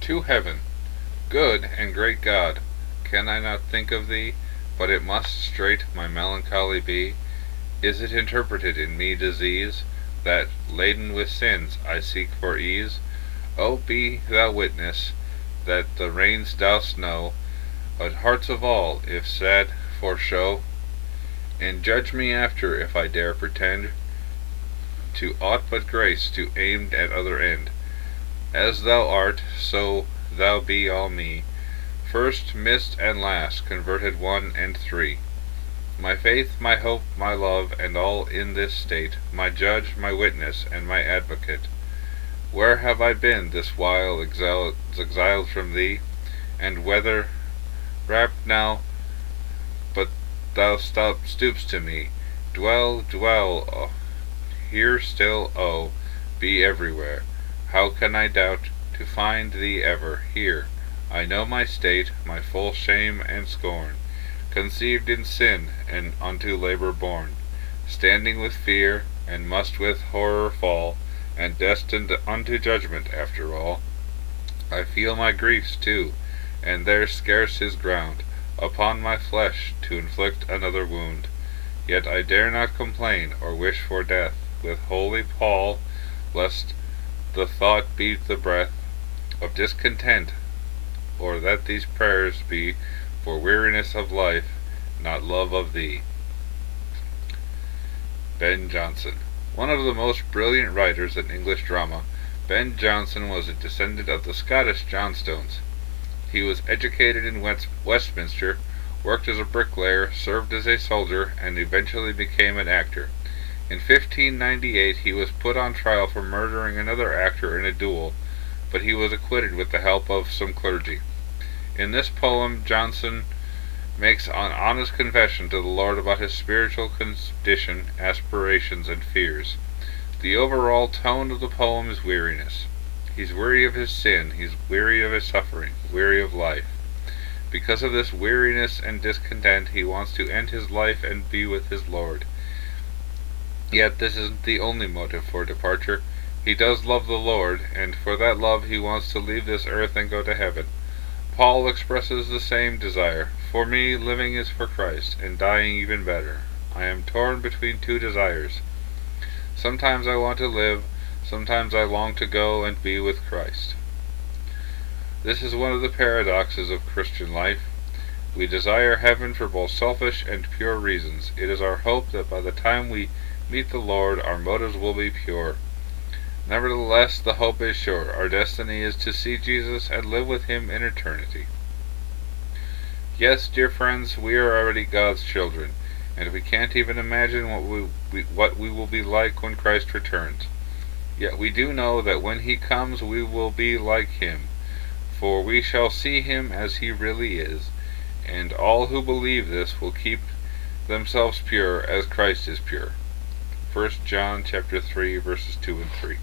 To heaven. Good and great God, can I not think of thee? But it must straight my melancholy be. Is it interpreted in me disease, that, laden with sins, I seek for ease? O be thou witness, that the reins dost know, hearts of all, if sad for show, and judge me after if I dare pretend to aught but grace to aim at other end. As thou art, so thou be all me, first, midst, and last, converted one and three. My faith, my hope, my love, and all in this state, my judge, my witness, and my advocate. Where have I been this while exiled from thee? And whether rapt now, but thou stoopst to me, dwell, here still, oh, be everywhere. How can I doubt to find thee ever here? I know my state, my full shame and scorn, conceived in sin, and unto labor born, standing with fear, and must with horror fall, and destined unto judgment after all. I feel my griefs too, and there scarce is ground upon my flesh to inflict another wound. Yet I dare not complain or wish for death with holy Paul, lest the thought beat the breath of discontent, or that these prayers be for weariness of life, not love of thee. Ben Jonson. One of the most brilliant writers in English drama, Ben Jonson was a descendant of the Scottish Johnstones. He was educated in Westminster, worked as a bricklayer, served as a soldier, and eventually became an actor. In 1598 he was put on trial for murdering another actor in a duel, but he was acquitted with the help of some clergy. In this poem Jonson makes an honest confession to the Lord about his spiritual condition, aspirations, and fears. The overall tone of the poem is weariness. He's weary of his sin, he's weary of his suffering, weary of life. Because of this weariness and discontent, he wants to end his life and be with his Lord. Yet this isn't the only motive for departure. He does love the Lord, and for that love he wants to leave this earth and go to heaven. Paul expresses the same desire. For me, living is for Christ, and dying even better. I am torn between two desires. Sometimes I want to live, sometimes I long to go and be with Christ. This is one of the paradoxes of Christian life. We desire heaven for both selfish and pure reasons. It is our hope that by the time we meet the Lord, our motives will be pure. Nevertheless, the hope is sure. Our destiny is to see Jesus and live with him in eternity. Yes, dear friends, we are already God's children, and we can't even imagine what we will be like when Christ returns. Yet we do know that when he comes we will be like him, for we shall see him as he really is, and all who believe this will keep themselves pure as Christ is pure. 1 John chapter 3 verses 2 and 3.